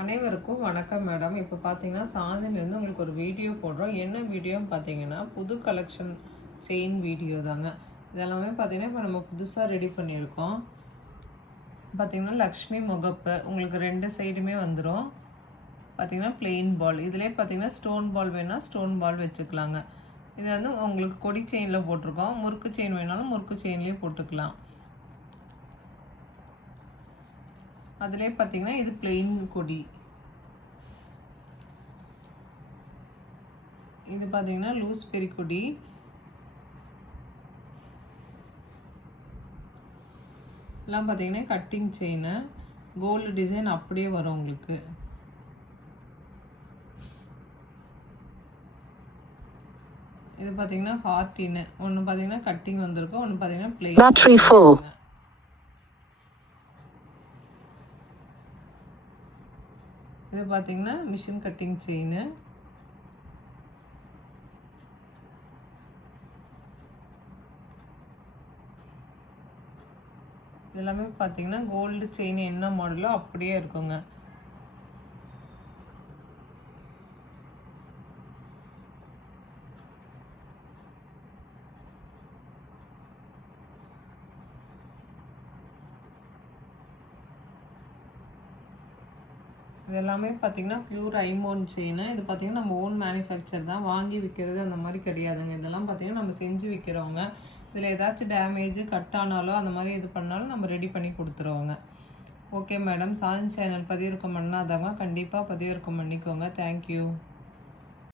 அனைவருக்கும் வணக்கம் மேடம். இப்போ பார்த்தீங்கன்னா சாந்தினிலேருந்து உங்களுக்கு ஒரு வீடியோ போடுறோம். என்ன வீடியோன்னு பார்த்தீங்கன்னா புது கலெக்ஷன் செயின் வீடியோ தாங்க. இதெல்லாமே பார்த்தீங்கன்னா இப்போ நம்ம புதுசாக ரெடி பண்ணியிருக்கோம். பார்த்தீங்கன்னா லக்ஷ்மி முகப்பு உங்களுக்கு 2 சைடுமே வந்துடும். பார்த்தீங்கன்னா பிளெயின் பால், இதிலே பார்த்தீங்கன்னா ஸ்டோன் பால் வேணா ஸ்டோன் பால் வச்சுக்கலாங்க. இது வந்து உங்களுக்கு கொடி செயினில் போட்டிருக்கோம். முறுக்கு செயின் வேணாலும் முறுக்கு செயின்லேயே போட்டுக்கலாம். அதிலே பார்த்தீங்கன்னா இது பிளெயின் கொடி. இது பார்த்தீங்கன்னா லூஸ் பெரிக்குடி. எல்லாம் பார்த்தீங்கன்னா கட்டிங் செயின், கோல்டு டிசைன் அப்படியே வரும் உங்களுக்கு. இது பார்த்தீங்கன்னா ஹார்டின்னு ஒன்று பார்த்தீங்கன்னா கட்டிங் வந்திருக்கும், ஒன்று பார்த்தீங்கன்னா பிளெயின். இது பார்த்தீங்கன்னா மிஷின் கட்டிங் செயின். எல்லாமே பார்த்தீங்கன்னா கோல்டு செயின் என்ன மாடலோ அப்படியே இருக்குங்க. இது எல்லாமே பார்த்தீங்கன்னா பியூர் ஐமோன் செயின். இது பார்த்தீங்கன்னா நம்ம ஓன் மேனுஃபேக்சர் தான், வாங்கி விற்கிறது அந்த மாதிரி கிடையாதுங்க. இதெல்லாம் பார்த்தீங்கன்னா நம்ம செஞ்சு விற்கிறவங்க. இதில் ஏதாச்சும் டேமேஜ் கட் ஆனாலோ அந்த மாதிரி இது பண்ணாலும் நம்ம ரெடி பண்ணி கொடுத்துருவோங்க. ஓகே மேடம், சாந்தி சேனல் பதிவிறக்கம் பண்ணாதவங்க கண்டிப்பாக பதிவிறக்கம் பண்ணிக்கோங்க. தேங்க்யூ.